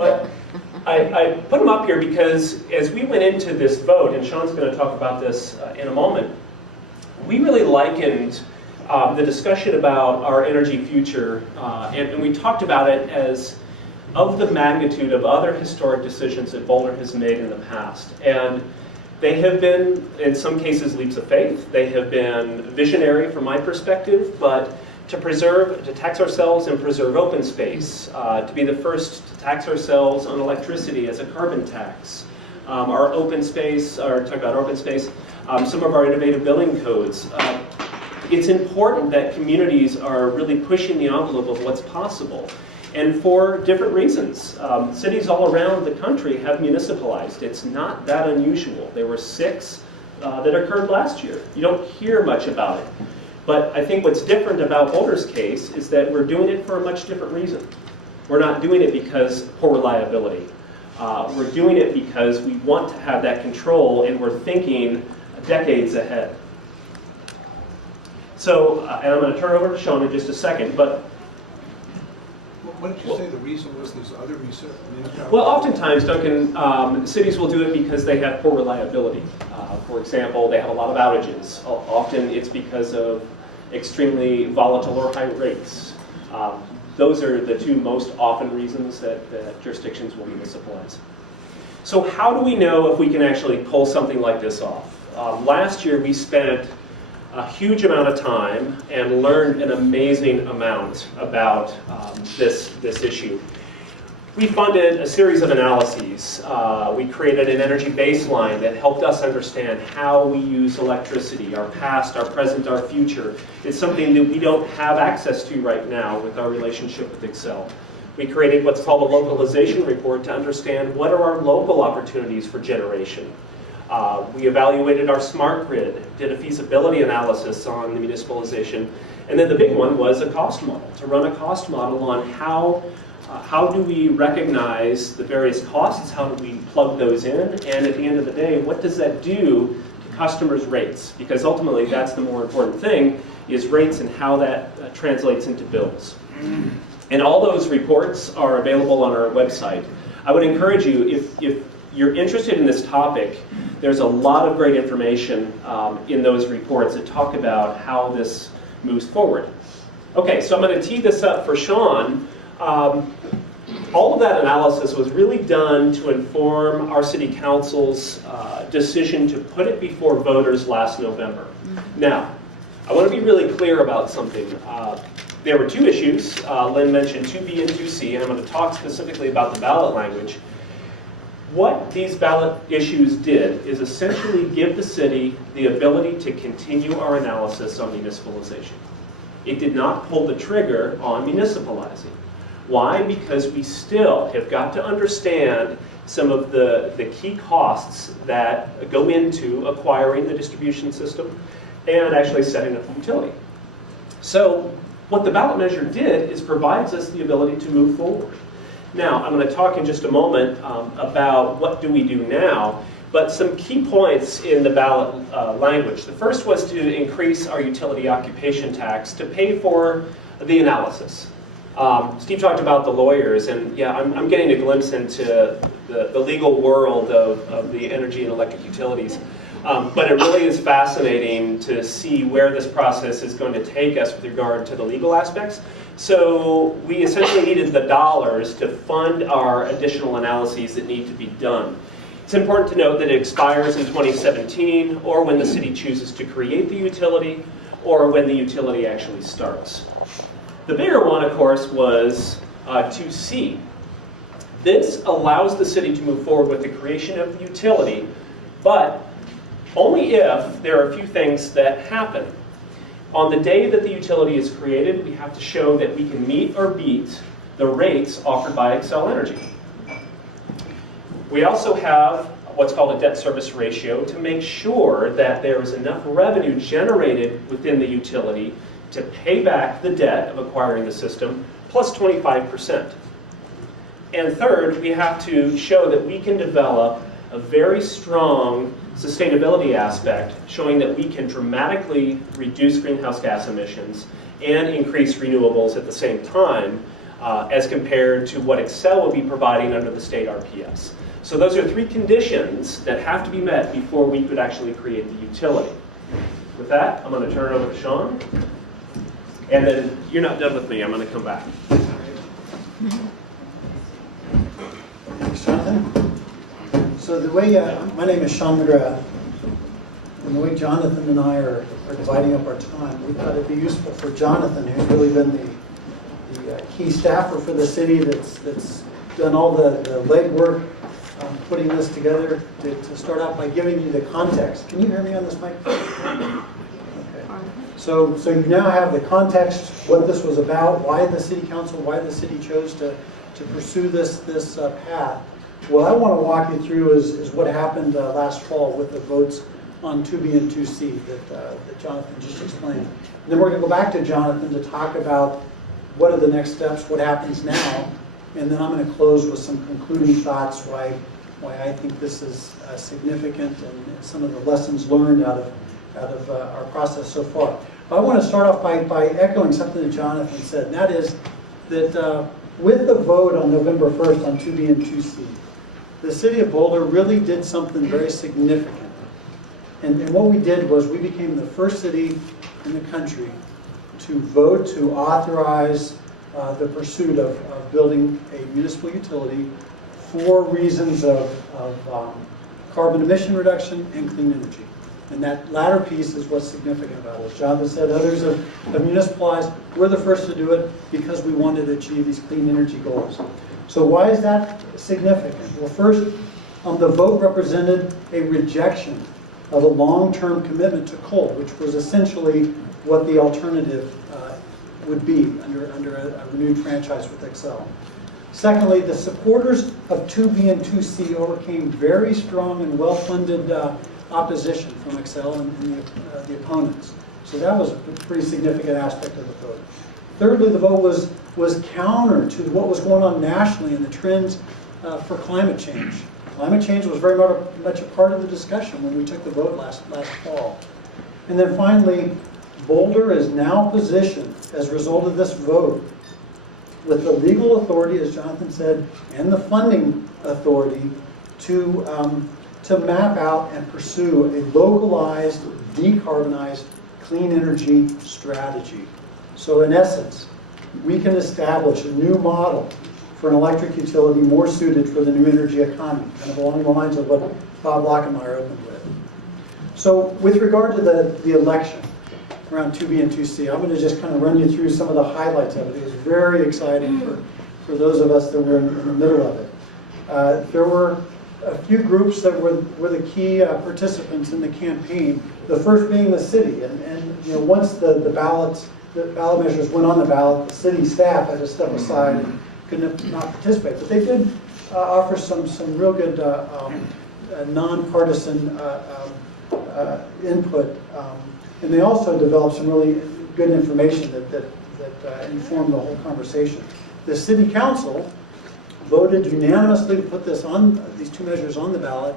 But I put them up here because as we went into this vote, and Shaun's going to talk about this in a moment, we really likened the discussion about our energy future, and we talked about it as of the magnitude of other historic decisions that Boulder has made in the past. And they have been, in some cases, leaps of faith. They have been visionary from my perspective, but to tax ourselves and preserve open space, to be the first to tax ourselves on electricity as a carbon tax, our open space, or talk about open space, some of our innovative building codes. It's important that communities are really pushing the envelope of what's possible, and for different reasons. Cities all around the country have municipalized. It's not that unusual. There were 6 that occurred last year. You don't hear much about it. But I think what's different about Boulder's case is that we're doing it for a much different reason. We're not doing it because poor reliability. We're doing it because we want to have that control, and we're thinking decades ahead. So, and I'm going to turn over to Shaun in just a second, but what did you say the reason was? There's other municipalities? Well, oftentimes, Duncan, cities will do it because they have poor reliability. For example, they have a lot of outages. Often it's because of extremely volatile or high rates. Those are the 2 most often reasons that jurisdictions will municipalize. So how do we know if we can actually pull something like this off? Last year we spent a huge amount of time and learned an amazing amount about this issue. We funded a series of analyses. We created an energy baseline that helped us understand how we use electricity, our past, our present, our future. It's something that we don't have access to right now with our relationship with Excel. We created what's called a localization report to understand what are our local opportunities for generation. We evaluated our smart grid, did a feasibility analysis on the municipalization, and then the big one was a cost model, to run a cost model on how do we recognize the various costs, how do we plug those in, and at the end of the day, what does that do to customers' rates? Because ultimately that's the more important thing, is rates and how that translates into bills. And all those reports are available on our website. I would encourage you, if you're interested in this topic, there's a lot of great information in those reports that talk about how this moves forward. Okay, so I'm going to tee this up for Shaun. All of that analysis was really done to inform our City Council's decision to put it before voters last November. Now, I want to be really clear about something. There were 2 issues. Lynn mentioned 2B and 2C, and I'm going to talk specifically about the ballot language. What these ballot issues did is essentially give the city the ability to continue our analysis on municipalization. It did not pull the trigger on municipalizing. Why? Because we still have got to understand some of the key costs that go into acquiring the distribution system and actually setting up the utility. So what the ballot measure did is provides us the ability to move forward. Now, I'm going to talk in just a moment about what do we do now, but some key points in the ballot language. The first was to increase our utility occupation tax to pay for the analysis. Steve talked about the lawyers, and yeah, I'm getting a glimpse into the legal world of the energy and electric utilities. But it really is fascinating to see where this process is going to take us with regard to the legal aspects. So we essentially needed the dollars to fund our additional analyses that need to be done. It's important to note that it expires in 2017, or when the city chooses to create the utility, or when the utility actually starts. The bigger one, of course, was 2C. This allows the city to move forward with the creation of the utility, but only if there are a few things that happen. On the day that the utility is created, we have to show that we can meet or beat the rates offered by Xcel Energy. We also have what's called a debt service ratio to make sure that there is enough revenue generated within the utility to pay back the debt of acquiring the system, plus 25%. And third, we have to show that we can develop a very strong sustainability aspect, showing that we can dramatically reduce greenhouse gas emissions and increase renewables at the same time as compared to what Xcel will be providing under the state RPS. So those are 3 conditions that have to be met before we could actually create the utility. With that, I'm going to turn it over to Shaun. And then you're not done with me. I'm going to come back. Thanks, Jonathan. So the way, my name is Shaun McGrath, and the way Jonathan and I are dividing up our time, we thought it'd be useful for Jonathan, who's really been the key staffer for the city that's done all the legwork putting this together, to start out by giving you the context. Can you hear me on this mic? Okay. So you now have the context, what this was about, why the city council, why the city chose to pursue this path. What I want to walk you through is what happened last fall with the votes on 2B and 2C that Jonathan just explained. And then we're going to go back to Jonathan to talk about what are the next steps, what happens now, and then I'm going to close with some concluding thoughts why I think this is significant and some of the lessons learned out of our process so far. But I want to start off by echoing something that Jonathan said, and that is that with the vote on November 1st on 2B and 2C, the city of Boulder really did something very significant. And what we did was we became the first city in the country to vote to authorize the pursuit of building a municipal utility for reasons of carbon emission reduction and clean energy. And that latter piece is what's significant about it. As Jonathan said, others have municipalized. We're the first to do it because we wanted to achieve these clean energy goals. So why is that significant? Well, first, the vote represented a rejection of a long-term commitment to coal, which was essentially what the alternative would be under a renewed franchise with Xcel. Secondly, the supporters of 2B and 2C overcame very strong and well-funded opposition from Xcel and the opponents. So that was a pretty significant aspect of the vote. Thirdly, the vote was counter to what was going on nationally and the trends for climate change. Climate change was very much a part of the discussion when we took the vote last fall. And then finally, Boulder is now positioned, as a result of this vote, with the legal authority, as Jonathan said, and the funding authority to map out and pursue a localized, decarbonized, clean energy strategy. So in essence, we can establish a new model for an electric utility more suited for the new energy economy, kind of along the lines of what Bob Lachenmayer opened with. So with regard to the election around 2B and 2C, I'm going to just kind of run you through some of the highlights of it. It was very exciting for those of us that were in the middle of it. There were a few groups that were the key participants in the campaign, the first being the city. And you know, once the ballot measures went on the ballot, the city staff had to step aside and could not participate. But they did offer some real good nonpartisan input. And they also developed some really good information that informed the whole conversation. The city council voted unanimously to put these two measures on the ballot,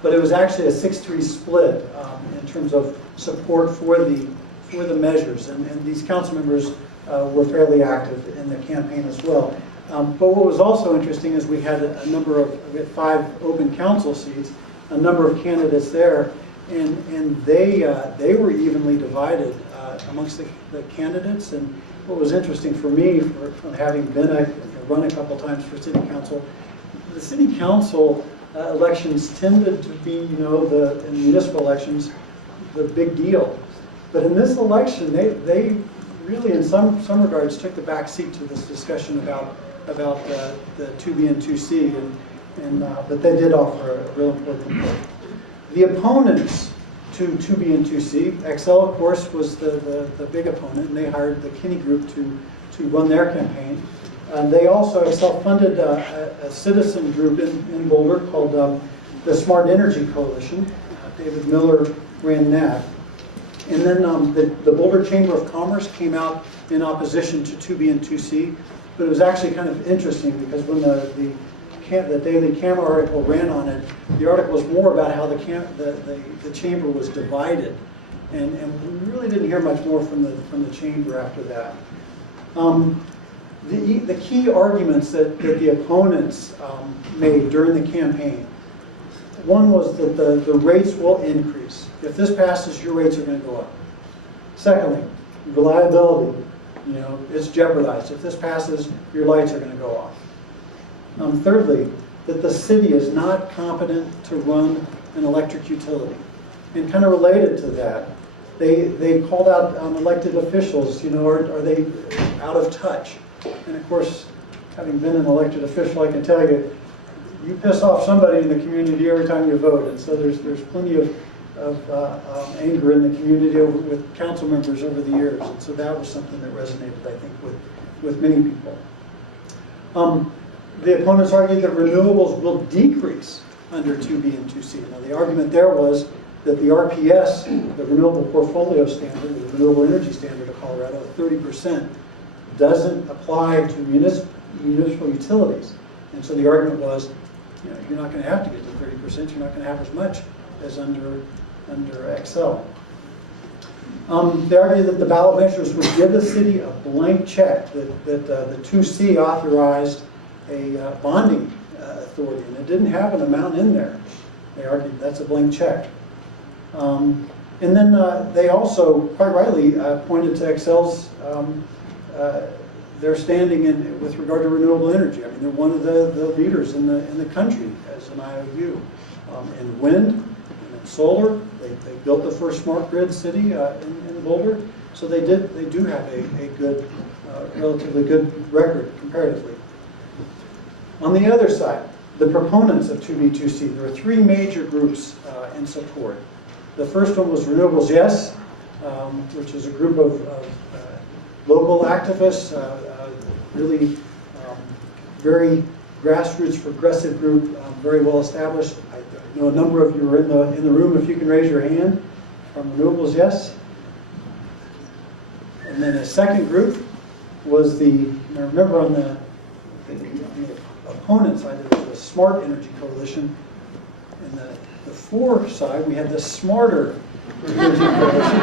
but it was actually a 6-3 split in terms of support for the measures. And these council members were fairly active in the campaign as well. But what was also interesting is we had we had 5 open council seats, a number of candidates there, and they were evenly divided amongst the candidates. And what was interesting for me, from having run a couple times for city council, the city council elections tended to be, in municipal elections, the big deal. But in this election, they really, in some regards, took the back seat to this discussion about the 2B and 2C, but they did offer a real important input. The opponents to 2B and 2C, Xcel, of course, was the big opponent, and they hired the Kinney Group to run their campaign. They also self-funded a citizen group in Boulder called the Smart Energy Coalition. David Miller ran that. And then the Boulder Chamber of Commerce came out in opposition to 2B and 2C. But it was actually kind of interesting because when the Daily Camera article ran on it, the article was more about how the chamber was divided. And we really didn't hear much more from the chamber after that. The key arguments that the opponents made during the campaign, one was that the rates will increase. If this passes, your rates are going to go up. Secondly, reliability, it's jeopardized. If this passes, your lights are going to go off. Thirdly, that the city is not competent to run an electric utility. And kind of related to that, they called out elected officials, are they out of touch? And of course, having been an elected official, I can tell you, you piss off somebody in the community every time you vote. And so there's plenty of anger in the community with council members over the years. And so that was something that resonated, I think, with many people. The opponents argued that renewables will decrease under 2B and 2C. Now, the argument there was that the RPS, the Renewable Portfolio Standard, the Renewable Energy Standard of Colorado, 30%, doesn't apply to municipal utilities. And so the argument was, you're not going to have to get to 30%. You're not going to have as much as under XL. They argued that the ballot measures would give the city a blank check, that the 2C authorized a bonding authority, and it didn't have an amount in there. They argued that's a blank check. And then they also, quite rightly, pointed to XL's their standing with regard to renewable energy. I mean, they're one of the leaders in the country as an IOU. In wind, and in solar, they built the first smart grid city in Boulder. So they do have a good, relatively good record comparatively. On the other side, the proponents of 2B2C, there are three major groups in support. The first one was Renewables Yes, which is a group of local activists, really very grassroots progressive group, very well established. I know a number of you are in the room. If you can raise your hand from Renewables Yes. And then a second group was remember on the opponent side, there was the Smart Energy Coalition. And the for side, we had the Smarter Energy Coalition.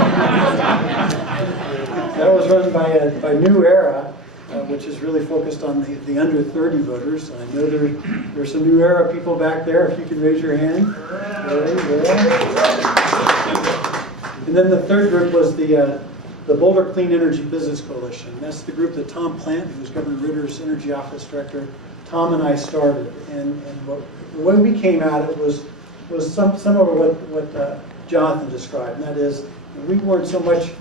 That was run by New Era, which is really focused on the under 30 voters. And I know there's some New Era people back there, if you can raise your hand. And then the third group was the Boulder Clean Energy Business Coalition. And that's the group that Tom Plant, who was Governor Ritter's Energy Office Director, Tom and I started. And the way we came at it was similar to what Jonathan described. And that is, we weren't so much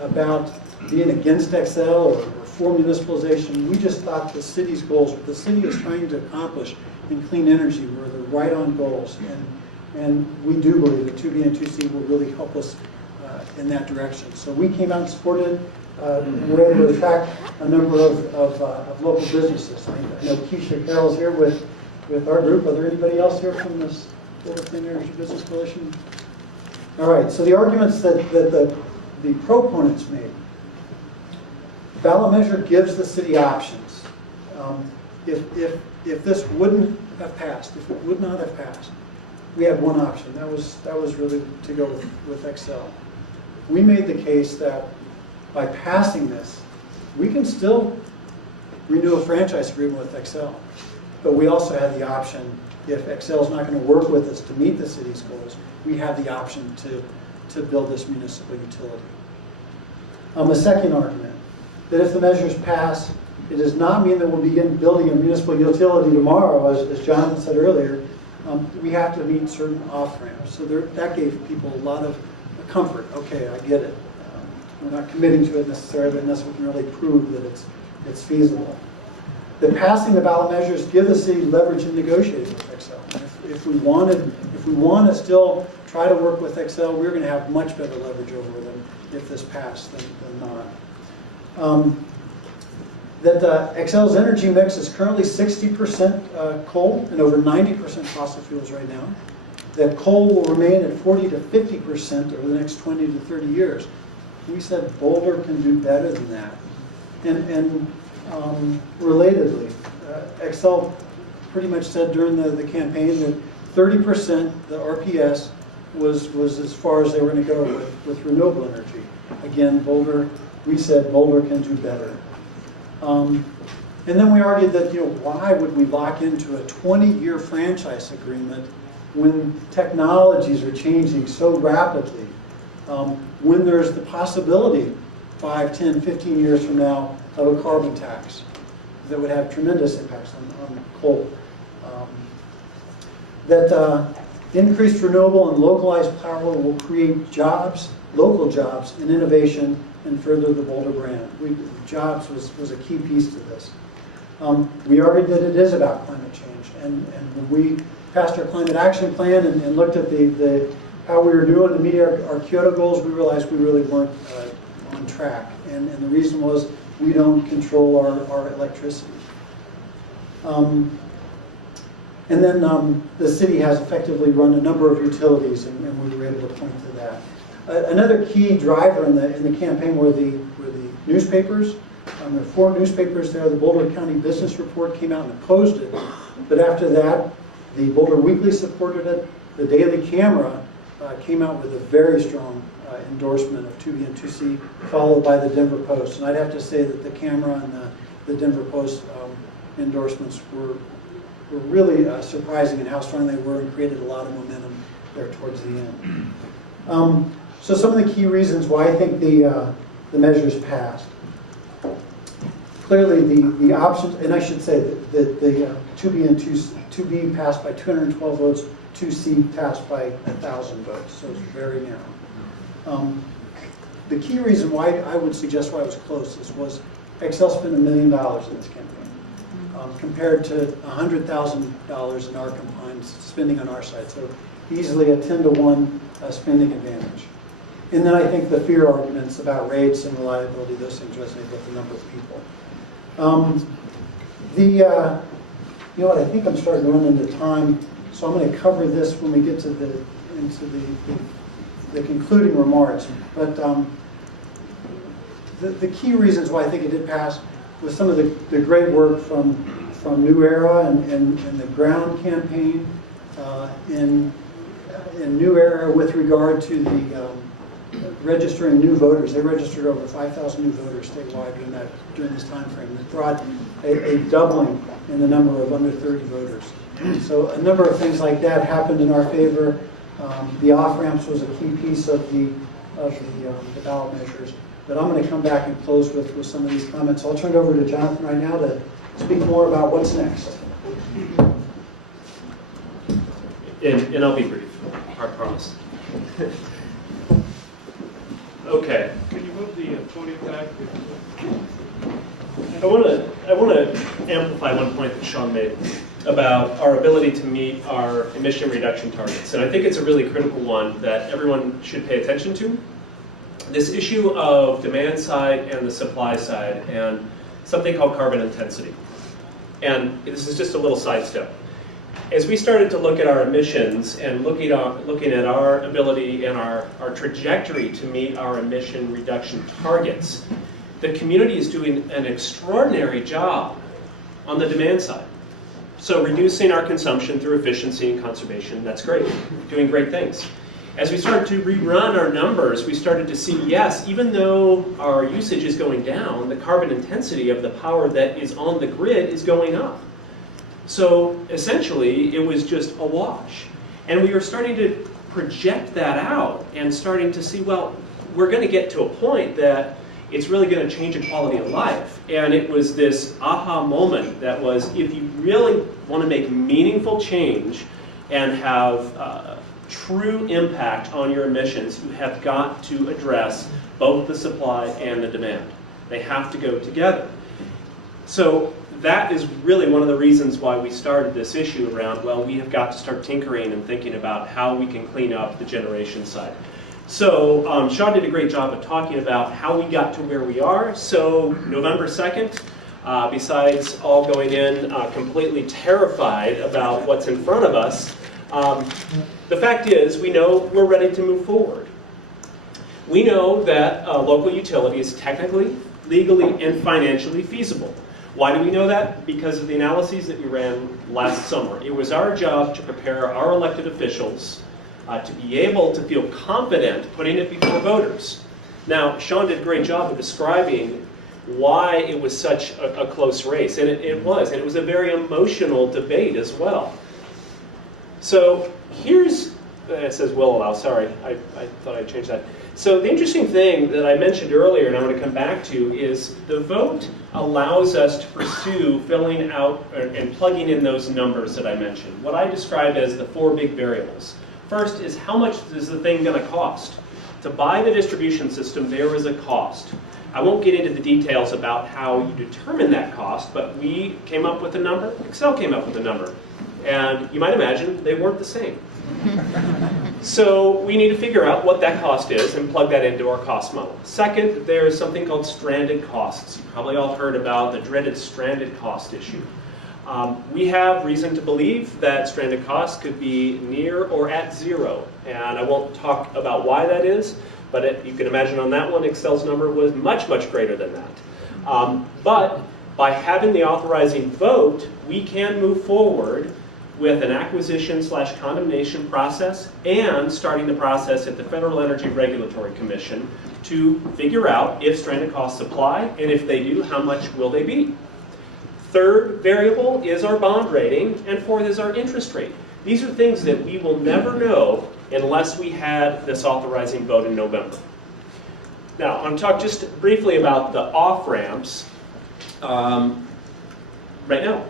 about being against XL or for municipalization. We just thought the city's goals, what the city is trying to accomplish in clean energy, were the right-on goals. And we do believe that 2B and 2C will really help us in that direction. So we came out and supported and were able to attract a number of local businesses. I know Keisha Carroll's here with our group. Are there anybody else here from this Boulder Clean Energy Business Coalition? All right, so the arguments that the proponents made. The ballot measure gives the city options. If this wouldn't have passed, if it would not have passed, we had one option. That was really to go with XL. We made the case that by passing this, we can still renew a franchise agreement with XL. But we also have the option, if XL is not going to work with us to meet the city's goals, we have the option to build this municipal utility. The second argument, that if the measures pass, it does not mean that we'll begin building a municipal utility tomorrow, as Jonathan said earlier. We have to meet certain off-ramps. So that gave people a lot of comfort. Okay, I get it. We're not committing to it necessarily unless we can really prove that it's feasible. The passing the ballot measures give the city leverage in negotiating with XL. If we want to still try to work with XL, we're going to have much better leverage over them if this passed than not. XL's energy mix is currently 60% coal and over 90% fossil fuels right now. That coal will remain at 40 to 50% over the next 20 to 30 years. We said Boulder can do better than that. And relatedly, XL pretty much said during the campaign that 30%, the RPS, was as far as they were going to go with renewable energy. Again, we said Boulder can do better. And then we argued that, why would we lock into a 20-year franchise agreement when technologies are changing so rapidly, when there's the possibility 5, 10, 15 years from now of a carbon tax that would have tremendous impacts on coal. That increased renewable and localized power will create jobs, local jobs, and innovation, and further the Boulder brand. Jobs was a key piece to this. We argued that it is about climate change, and when we passed our climate action plan and looked at how we were doing to meet our Kyoto goals, we realized we really weren't on track. And the reason was we don't control our electricity. And then the city has effectively run a number of utilities, and we were able to point to that. Another key driver in the campaign were the newspapers. There were 4 newspapers there. The Boulder County Business Report came out and opposed it. But after that, the Boulder Weekly supported it. The Daily Camera came out with a very strong endorsement of 2B and 2C, followed by the Denver Post. And I'd have to say that the Camera and the Denver Post endorsements were really surprising in how strong they were, and created a lot of momentum there towards the end. So some of the key reasons why I think the measures passed. Clearly the options, and I should say that the 2B and 2B passed by 212 votes, 2C passed by 1,000 votes, so it's very narrow. The key reason why I would suggest why it was close was Excel spent $1 million in this campaign, compared to $100,000 in our combined spending on our side, so easily a 10-to-1 spending advantage. And then I think the fear arguments about rates and reliability, those things resonate with a number of people. You know what, I think I'm starting to run into time, so I'm going to cover this when we get to the concluding remarks. But the key reasons why I think it did pass was some of the great work from New Era and the Ground campaign in New Era with regard to the registering new voters. They registered over 5,000 new voters statewide during this time frame. It brought a doubling in the number of under 30 voters. So a number of things like that happened in our favor. The off-ramps was a key piece of the ballot measures. But I'm going to come back and close with some of these comments. I'll turn it over to Jonathan right now to speak more about what's next. And I'll be brief, I promise. Okay. Can you move the podium back? I want to amplify one point that Shaun made about our ability to meet our emission reduction targets. And I think it's a really critical one that everyone should pay attention to. This issue of demand side and the supply side, and something called carbon intensity. And this is just a little sidestep. As we started to look at our emissions and looking at our ability and our trajectory to meet our emission reduction targets, the community is doing an extraordinary job on the demand side. So reducing our consumption through efficiency and conservation, that's great, doing great things. As we started to rerun our numbers, we started to see, yes, even though our usage is going down, the carbon intensity of the power that is on the grid is going up. So essentially, it was just a wash. And we were starting to project that out and starting to see, well, we're going to get to a point that it's really going to change the quality of life. And it was this aha moment that was, if you really want to make meaningful change and have true impact on your emissions, you have got to address both the supply and the demand. They have to go together. So that is really one of the reasons why we started this issue around, well, we have got to start tinkering and thinking about how we can clean up the generation side. So Shaun did a great job of talking about how we got to where we are. So November 2nd, besides all going in completely terrified about what's in front of us, the fact is we know we're ready to move forward. We know that local utility is technically, legally, and financially feasible. Why do we know that? Because of the analyses that we ran last summer. It was our job to prepare our elected officials to be able to feel confident putting it before voters. Now, Shaun did a great job of describing why it was such a close race. And it was. And it was a very emotional debate as well. So here's, it says will allow, sorry, I thought I'd change that. So the interesting thing that I mentioned earlier, and I'm going to come back to, is the vote allows us to pursue filling out and plugging in those numbers that I mentioned. What I describe as the 4 big variables. First is how much is the thing going to cost? To buy the distribution system, there is a cost. I won't get into the details about how you determine that cost, but we came up with a number, Excel came up with a number. And you might imagine they weren't the same. So we need to figure out what that cost is and plug that into our cost model. Second, there's something called stranded costs. You've probably all heard about the dreaded stranded cost issue. We have reason to believe that stranded costs could be near or at 0. And I won't talk about why that is, but you can imagine on that one, Excel's number was much, much greater than that. But by having the authorizing vote, we can move forward with an acquisition/condemnation process and starting the process at the Federal Energy Regulatory Commission to figure out if stranded costs apply, and if they do, how much will they be. Third variable is our bond rating, and fourth is our interest rate. These are things that we will never know unless we had this authorizing vote in November. Now, I'm going to talk just briefly about the off-ramps right now.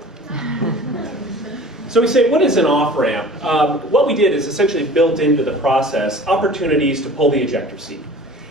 So we say, what is an off-ramp? What we did is essentially built into the process opportunities to pull the ejector seat.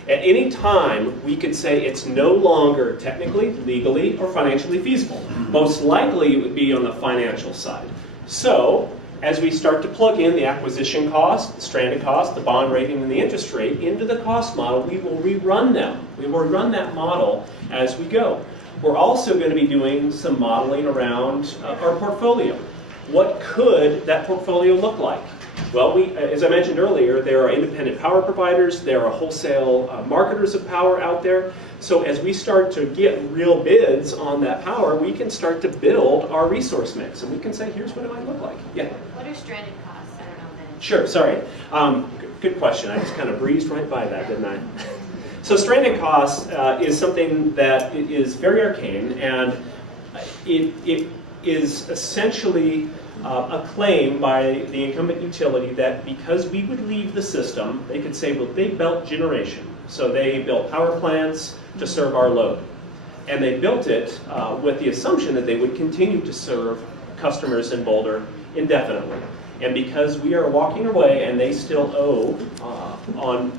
At any time, we could say it's no longer technically, legally, or financially feasible. Most likely, it would be on the financial side. So, as we start to plug in the acquisition cost, the stranded cost, the bond rating, and the interest rate into the cost model, we will rerun them. We will run that model as we go. We're also going to be doing some modeling around our portfolio. What could that portfolio look like? Well, as I mentioned earlier, there are independent power providers, there are wholesale marketers of power out there. So as we start to get real bids on that power, we can start to build our resource mix. And we can say, here's what it might look like. Yeah? What are stranded costs? I don't know that. Sure, sorry. Good question. I just kind of breezed right by that, didn't I? So stranded costs is something that is very arcane, and it is essentially a claim by the incumbent utility that because we would leave the system, they could say, well, they built generation. So they built power plants to serve our load. And they built it with the assumption that they would continue to serve customers in Boulder indefinitely. And because we are walking away and they still owe on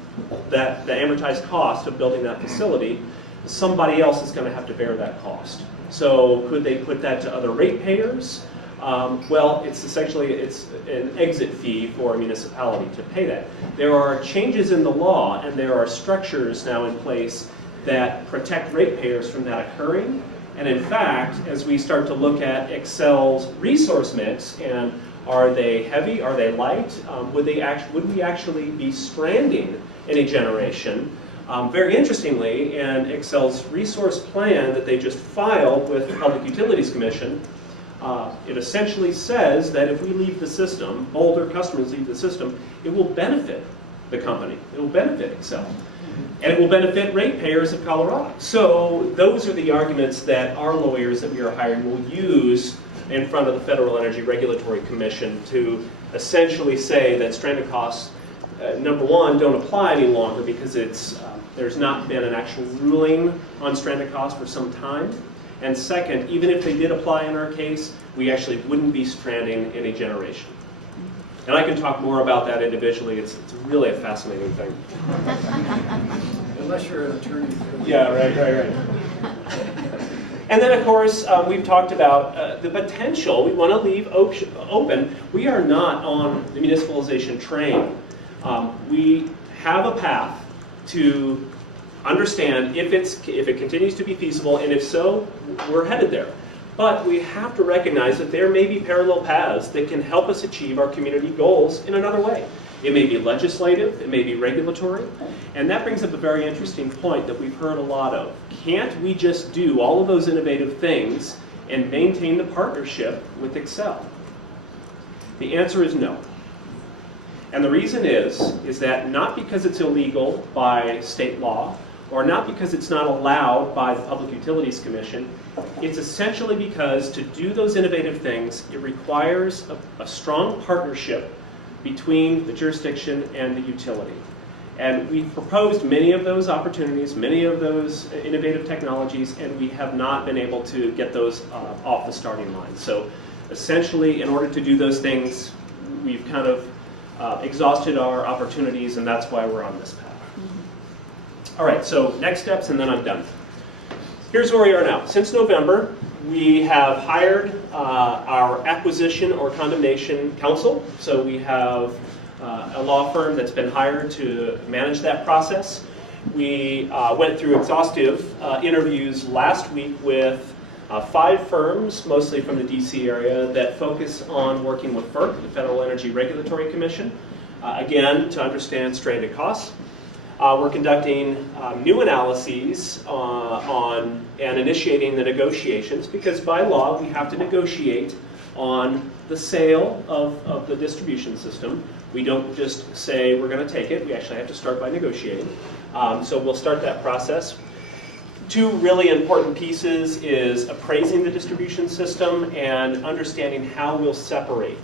the amortized cost of building that facility, somebody else is going to have to bear that cost. So could they put that to other ratepayers? Well, it's essentially an exit fee for a municipality to pay that. There are changes in the law, and there are structures now in place that protect ratepayers from that occurring. And in fact, as we start to look at Excel's resource mix, and are they heavy, are they light, would we actually be stranding any generation? Very interestingly, in Excel's resource plan that they just filed with the Public Utilities Commission, it essentially says that if we leave the system, Boulder customers leave the system, it will benefit the company. It will benefit Excel. And it will benefit ratepayers of Colorado. So those are the arguments that our lawyers that we are hiring will use in front of the Federal Energy Regulatory Commission to essentially say that stranded costs, number one, don't apply any longer because there's not been an actual ruling on stranded costs for some time. And second, even if they did apply in our case, we actually wouldn't be stranding any generation. And I can talk more about that individually. It's really a fascinating thing. Unless you're an attorney. Yeah, right. And then, of course, we've talked about the potential. We want to leave open. We are not on the municipalization train. We have a path to understand if it continues to be feasible, and if so, we're headed there. But we have to recognize that there may be parallel paths that can help us achieve our community goals in another way. It may be legislative, it may be regulatory, and that brings up a very interesting point that we've heard a lot of. Can't we just do all of those innovative things and maintain the partnership with Excel? The answer is no. And the reason is that not because it's illegal by state law or not because it's not allowed by the Public Utilities Commission. It's essentially because to do those innovative things, it requires a strong partnership between the jurisdiction and the utility. And we've proposed many of those opportunities, many of those innovative technologies, and we have not been able to get those off the starting line. So essentially, in order to do those things, we've kind of exhausted our opportunities, and that's why we're on this path. All right, so next steps, and then I'm done. Here's where we are now. Since November, we have hired our acquisition or condemnation counsel. So we have a law firm that's been hired to manage that process. We went through exhaustive interviews last week with 5 firms, mostly from the DC area, that focus on working with FERC, the Federal Energy Regulatory Commission, again, to understand stranded costs. We're conducting new analyses on and initiating the negotiations, because by law we have to negotiate on the sale of the distribution system. We don't just say we're going to take it, we actually have to start by negotiating. So we'll start that process. 2 really important pieces is appraising the distribution system and understanding how we'll separate.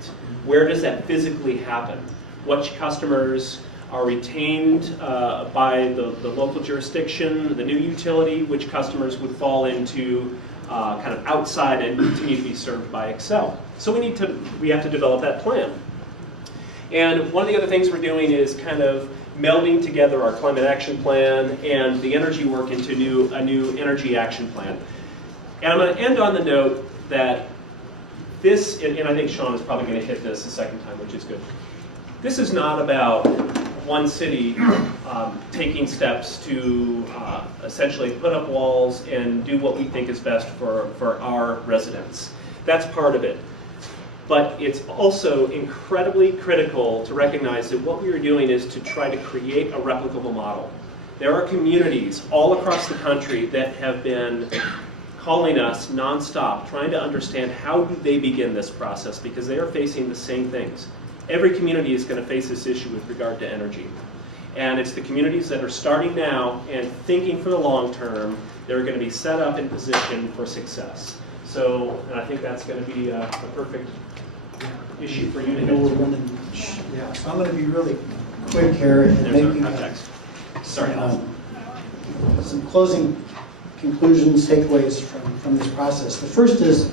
Where does that physically happen? Which customers are retained by the local jurisdiction, the new utility, which customers would fall into kind of outside and continue to be served by Excel. So we have to develop that plan. And one of the other things we're doing is kind of melding together our climate action plan and the energy work into a new energy action plan. And I'm going to end on the note that this, and I think Shaun is probably going to hit this a second time, which is good. This is not about one city taking steps to essentially put up walls and do what we think is best for our residents. That's part of it. But it's also incredibly critical to recognize that what we are doing is to try to create a replicable model. There are communities all across the country that have been calling us nonstop, trying to understand how do they begin this process, because they are facing the same things. Every community is going to face this issue with regard to energy. And it's the communities that are starting now and thinking for the long term that are going to be set up in position for success. So, and I think that's going to be a perfect issue for you to know we're hit. running. Yeah, so I'm going to be really quick here and There's our making context. Sorry. some closing conclusions, takeaways from this process. The first is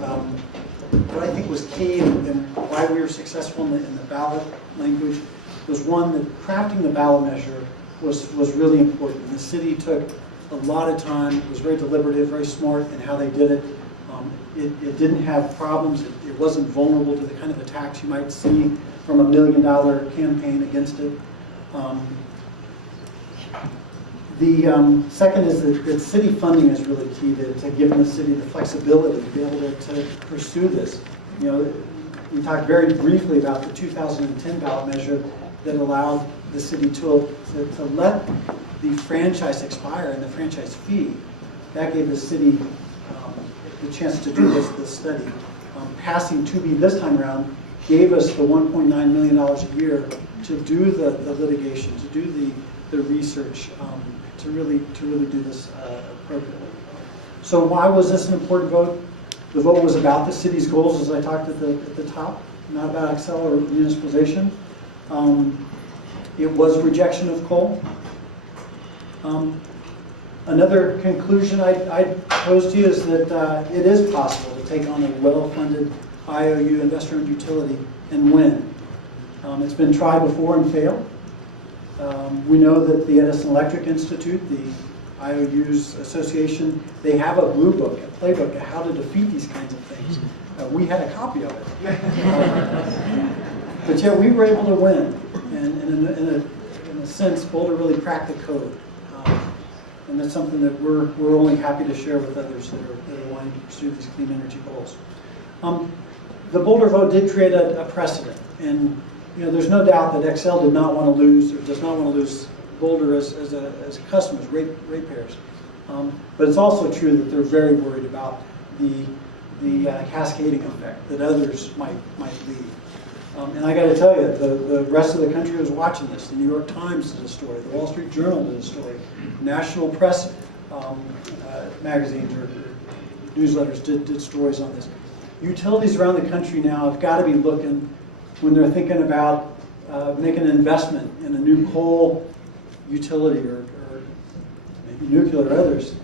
what I think was key and why we were successful in the ballot language was, one, that crafting the ballot measure was really important. The city took a lot of time, was very deliberative, very smart in how they did it. It didn't have problems. It wasn't vulnerable to the kind of attacks you might see from $1 million campaign against it. The second is that city funding is really key to giving the city the flexibility to be able to pursue this. You know, we talked very briefly about the 2010 ballot measure that allowed the city to let the franchise expire and the franchise fee. That gave the city the chance to do this study. Passing 2B this time around gave us the $1.9 million a year to do the litigation, to do the research, to really do this appropriately. So why was this an important vote? The vote was about the city's goals, as I talked at the top, not about Excel or municipalization. It was rejection of coal. Another conclusion I'd pose to you is that it is possible to take on a well-funded IOU, investor-owned utility, and win. It's been tried before and failed. We know that the Edison Electric Institute, the IOUs Association, they have a blue book, a playbook of how to defeat these kinds of things. We had a copy of it. But yet we were able to win. And in a sense, Boulder really cracked the code. And that's something that we're only happy to share with others that are wanting to pursue these clean energy goals. The Boulder vote did create a precedent. And there's no doubt that Excel did not want to lose, or does not want to lose Boulder as customers, ratepayers. But it's also true that they're very worried about the cascading effect that others might lead. And I got to tell you, the rest of the country was watching this. The New York Times did a story. The Wall Street Journal did a story. National press magazines or newsletters did stories on this. Utilities around the country now have got to be looking, when they're thinking about making an investment in a new coal utility or maybe nuclear or others,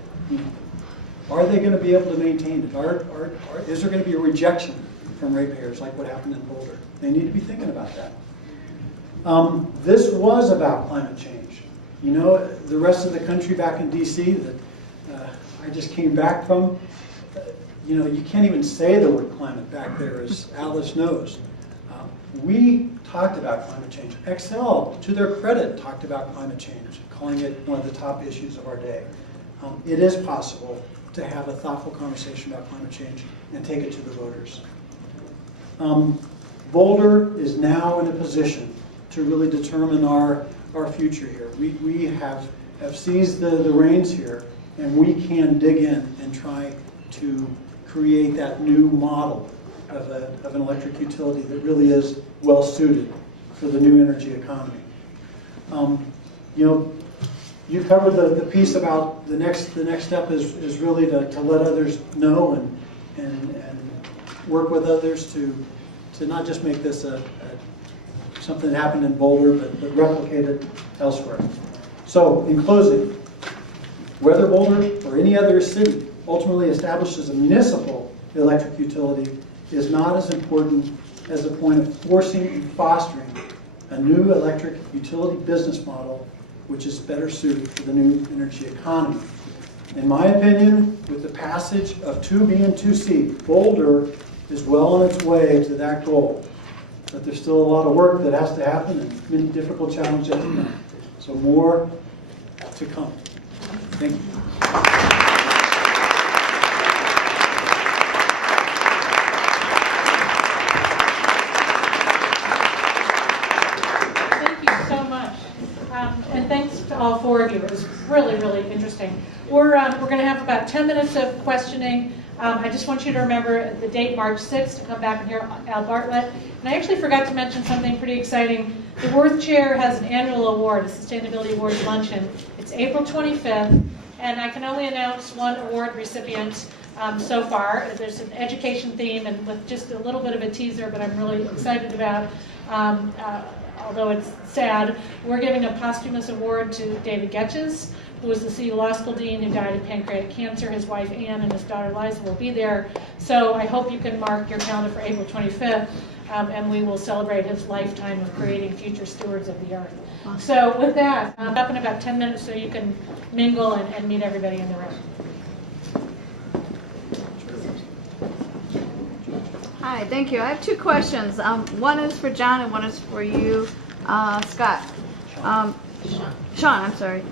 are they going to be able to maintain it? Is there going to be a rejection from ratepayers like what happened in Boulder? They need to be thinking about that. This was about climate change. You know, the rest of the country back in D.C. that I just came back from, you know, you can't even say the word climate back there, as Alice knows. We talked about climate change. Excel, to their credit, talked about climate change, calling it one of the top issues of our day. It is possible to have a thoughtful conversation about climate change and take it to the voters. Boulder is now in a position to really determine our future here. We have seized the reins here, and we can dig in and try to create that new model of an electric utility that really is well suited for the new energy economy. You know, you covered the piece about the next step is really to let others know and work with others to not just make this something that happened in Boulder, but replicate it elsewhere. So, in closing, whether Boulder or any other city ultimately establishes a municipal electric utility is not as important as the point of forcing and fostering a new electric utility business model which is better suited for the new energy economy. In my opinion, with the passage of 2B and 2C, Boulder is well on its way to that goal. But there's still a lot of work that has to happen and many difficult challenges. So more to come. Thank you. And thanks to all four of you. It was really, really interesting. We're going to have about 10 minutes of questioning. I just want you to remember the date, March 6th, to come back and hear Al Bartlett. And I actually forgot to mention something pretty exciting. The Wirth Chair has an annual award, a Sustainability Awards Luncheon. It's April 25th, and I can only announce one award recipient so far. There's an education theme, and with just a little bit of a teaser, but I'm really excited about. Although it's sad, we're giving a posthumous award to David Getches, who was the CU Law School Dean who died of pancreatic cancer. His wife Ann and his daughter Liza will be there. So I hope you can mark your calendar for April 25th, and we will celebrate his lifetime of creating future stewards of the earth. So with that, I'm up in about 10 minutes so you can mingle and meet everybody in the room. Hi, thank you. I have two questions. One is for John and one is for you, Scott. Shaun, I'm sorry.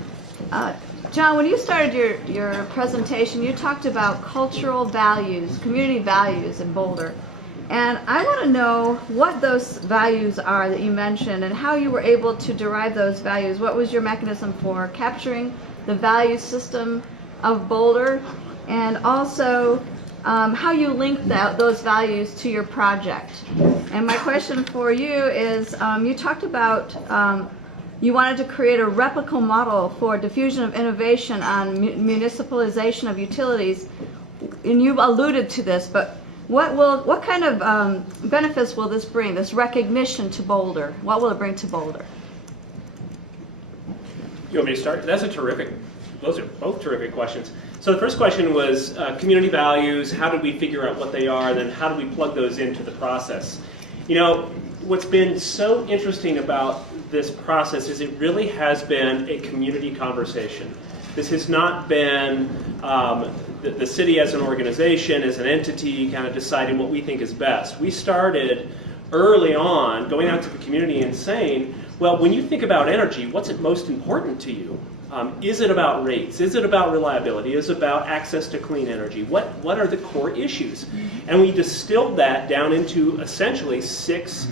John, when you started your presentation, you talked about cultural values, community values in Boulder. And I want to know what those values are that you mentioned and how you were able to derive those values. What was your mechanism for capturing the value system of Boulder? And also, how you link those values to your project. And my question for you is, you talked about you wanted to create a replicable model for diffusion of innovation on municipalization of utilities, and you've alluded to this, but what kind of benefits will this bring, this recognition to Boulder? What will it bring to Boulder? You want me to start? Those are both terrific questions. So the first question was community values, how do we figure out what they are, and then how do we plug those into the process? You know, what's been so interesting about this process is it really has been a community conversation. This has not been the city as an organization, as an entity, kind of deciding what we think is best. We started early on going out to the community and saying, well, when you think about energy, what's it most important to you? Is it about rates? Is it about reliability? Is it about access to clean energy? What are the core issues? And we distilled that down into essentially 6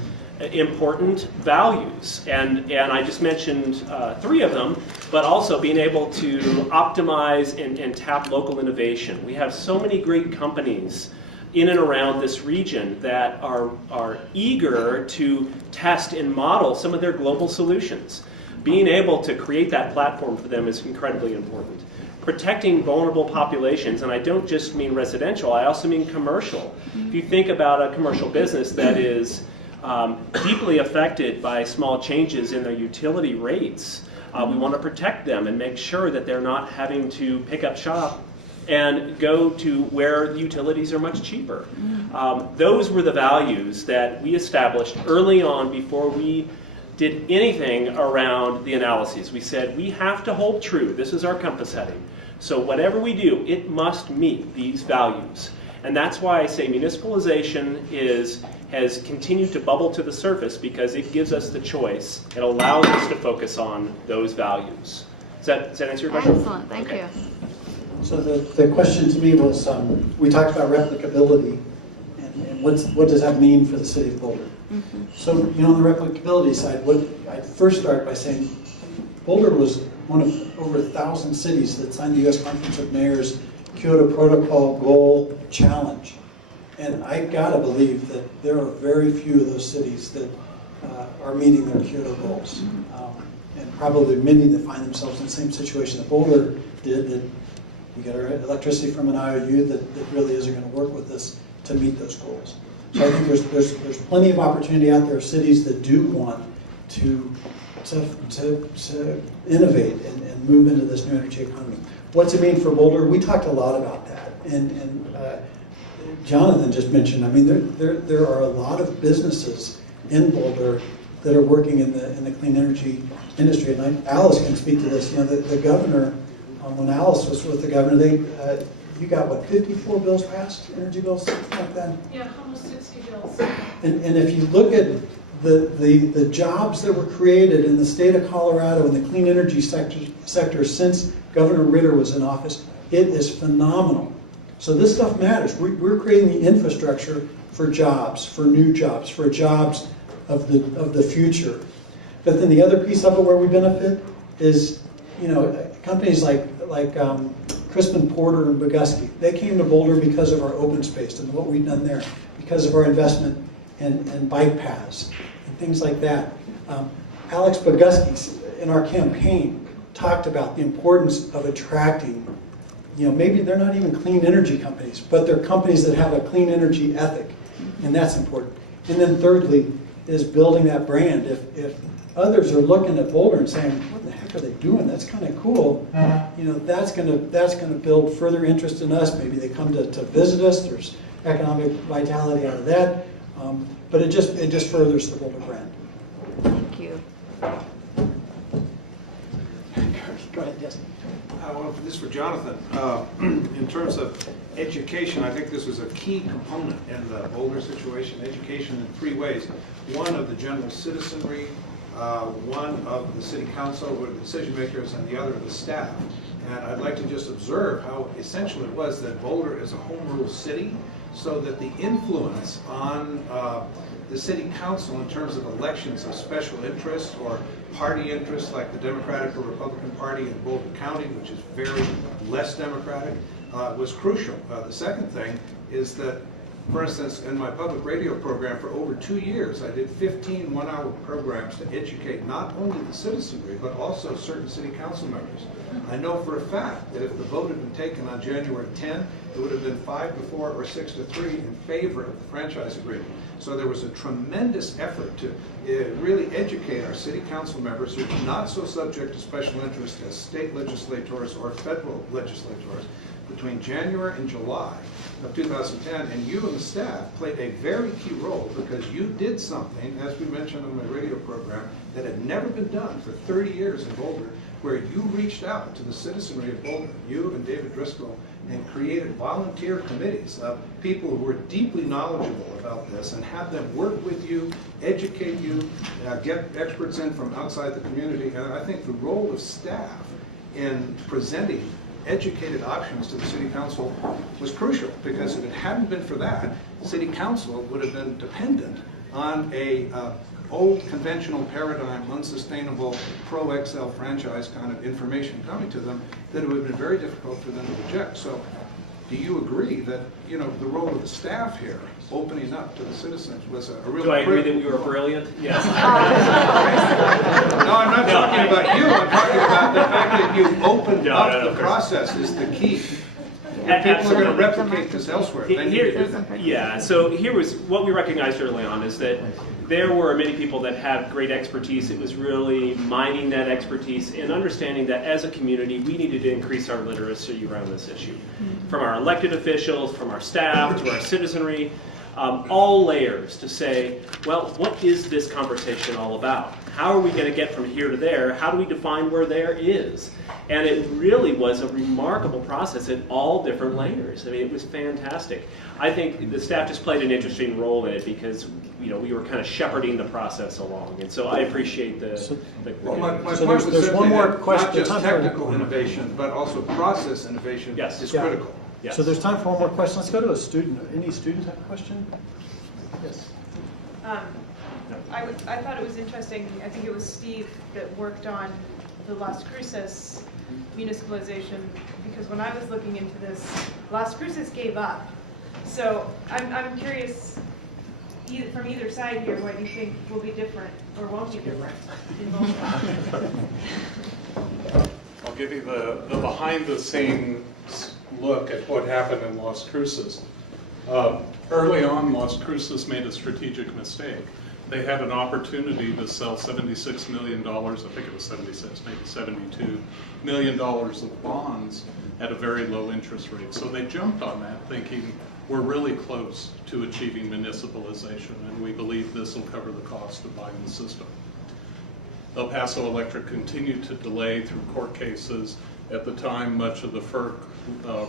important values. And I just mentioned 3 of them, but also being able to optimize and tap local innovation. We have so many great companies in and around this region that are eager to test and model some of their global solutions. Being able to create that platform for them is incredibly important. Protecting vulnerable populations, and I don't just mean residential, I also mean commercial. If you think about a commercial business that is deeply affected by small changes in their utility rates, we want to protect them and make sure that they're not having to pick up shop and go to where the utilities are much cheaper. Those were the values that we established early on before we did anything around the analyses. We said we have to hold true. This is our compass heading. So whatever we do, it must meet these values. And that's why I say municipalization has continued to bubble to the surface, because it gives us the choice. It allows us to focus on those values. Does that answer your question? Excellent, thank you. So the question to me was, we talked about replicability, and what does that mean for the city of Boulder? So, on the replicability side, I'd first start by saying Boulder was one of over 1,000 cities that signed the U.S. Conference of Mayors Kyoto Protocol Goal Challenge. And I gotta believe that there are very few of those cities that are meeting their Kyoto goals. And probably many that find themselves in the same situation that Boulder did, that we get our electricity from an IOU that really isn't gonna work with us to meet those goals. So I think there's plenty of opportunity out there of cities that do want to innovate and move into this new energy economy. What's it mean for Boulder? We talked a lot about that, and Jonathan just mentioned. I mean, there are a lot of businesses in Boulder that are working in the clean energy industry, and Alice can speak to this. The governor, when Alice was with the governor, you got, what, 54 bills passed, energy bills, something like that? Yeah, almost 60 bills. And if you look at the jobs that were created in the state of Colorado in the clean energy sector since Governor Ritter was in office, it is phenomenal. So this stuff matters. We're creating the infrastructure for jobs, for new jobs, for jobs of the future. But then the other piece of it where we benefit is, companies like Crispin Porter and Bogusky. They came to Boulder because of our open space and what we've done there, because of our investment in bike paths and things like that. Alex Bogusky in our campaign talked about the importance of attracting, maybe they're not even clean energy companies, but they're companies that have a clean energy ethic, and that's important. And then thirdly is building that brand. If others are looking at Boulder and saying, what the heck are they doing? That's kind of cool. That's gonna build further interest in us. Maybe they come to visit us. There's economic vitality out of that. But it just furthers the Boulder brand. Thank you. Go ahead, yes. Well, this is for Jonathan. In terms of education, I think this was a key component in the Boulder situation. Education in three ways. One of the general citizenry, one of the city council, or the decision makers, and the other of the staff. And I'd like to just observe how essential it was that Boulder is a home rule city, so that the influence on the city council in terms of elections of special interest or party interest, like the Democratic or Republican Party in Boulder County, which is very less Democratic, was crucial. The second thing is that, for instance, in my public radio program for over 2 years, I did 15 one-hour programs to educate not only the citizenry, but also certain city council members. I know for a fact that if the vote had been taken on January 10, it would have been 5-4 or 6-3 in favor of the franchise agreement. So there was a tremendous effort to really educate our city council members who are not so subject to special interest as state legislators or federal legislators between January and July of 2010, and you and the staff played a very key role, because you did something, as we mentioned on my radio program, that had never been done for 30 years in Boulder, where you reached out to the citizenry of Boulder, you and David Driscoll, and created volunteer committees of people who were deeply knowledgeable about this, and had them work with you, educate you, get experts in from outside the community. And I think the role of staff in presenting educated options to the city council was crucial, because if it hadn't been for that, city council would have been dependent on a old conventional paradigm, unsustainable pro-Excel franchise kind of information coming to them that it would have been very difficult for them to reject. So do you agree that, the role of the staff here, opening up to the citizens, was a real... Do I agree that we were brilliant? Yes. No, I'm not talking about you. I'm talking about the fact that you opened up no, the process is the key. If people are going to replicate this elsewhere, then you do that. Yeah, so here was what we recognized early on is that there were many people that had great expertise. It was really mining that expertise and understanding that as a community, we needed to increase our literacy around this issue. From our elected officials, from our staff, to our citizenry, all layers to say, well, what is this conversation all about? How are we going to get from here to there? How do we define where there is? And it really was a remarkable process at all different layers. I mean, it was fantastic. I think the staff just played an interesting role in it because, we were kind of shepherding the process along. And so I appreciate the Well, my So point was there's simply one more that question. not just Time for- technical innovation, but also process innovation Yes. is Yeah. critical. Yes. So there's time for one more question. Let's go to a student. Any students have a question? Yes. I thought it was interesting, I think it was Steve that worked on the Las Cruces municipalization, because when I was looking into this, Las Cruces gave up. So I'm curious, from either side here, what you think will be different or won't be different in Boulder. I'll give you the behind-the-scenes look at what happened in Las Cruces. Early on, Las Cruces made a strategic mistake. They had an opportunity to sell $76 million, I think it was 76, maybe $72 million of bonds at a very low interest rate. So they jumped on that thinking, we're really close to achieving municipalization, and we believe this will cover the cost of buying the system. El Paso Electric continued to delay through court cases. At the time, much of the FERC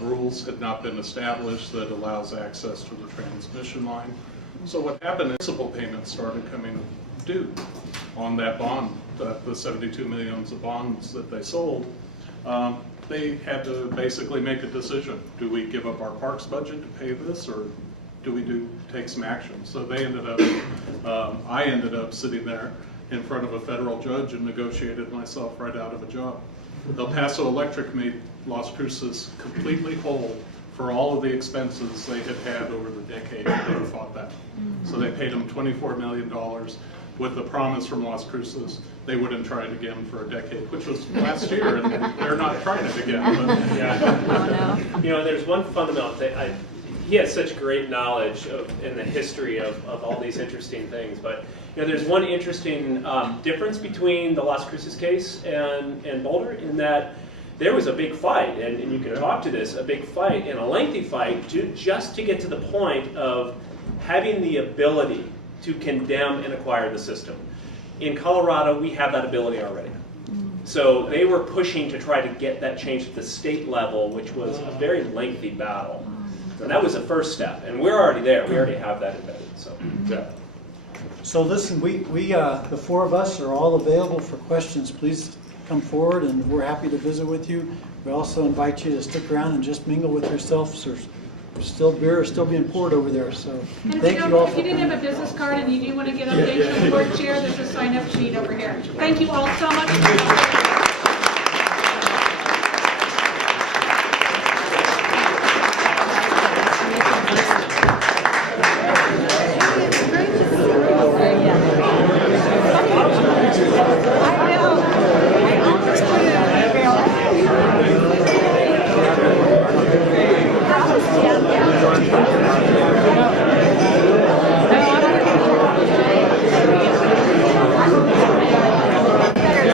rules had not been established that allows access to the transmission line. So what happened, municipal payments started coming due on that bond, the 72 millions of bonds that they sold. They had to basically make a decision. Do we give up our parks budget to pay this, or do we take some action? So they ended up, I ended up sitting there in front of a federal judge and negotiated myself right out of a job. El Paso Electric made Las Cruces completely whole for all of the expenses they had over the decade that they fought that. So they paid them $24 million with the promise from Las Cruces they wouldn't try it again for a decade, which was last year, and they're not trying it again. But, yeah. There's one fundamental thing. He has such great knowledge in the history of all these interesting things, but there's one interesting difference between the Las Cruces case and Boulder in that there was a big fight, and you can talk to this, a big fight and a lengthy fight just to get to the point of having the ability to condemn and acquire the system. In Colorado, we have that ability already. So they were pushing to try to get that changed at the state level, which was a very lengthy battle. And that was the first step, and we're already there. We already have that embedded. So, yeah. So listen, we the four of us are all available for questions. Please come forward, and we're happy to visit with you. We also invite you to stick around and just mingle with yourselves. There's still beer still being poured over there. So And thank you all. if you didn't have a business card and you do want to get updates on the board chair, there's a sign-up sheet over here. Thank you all so much.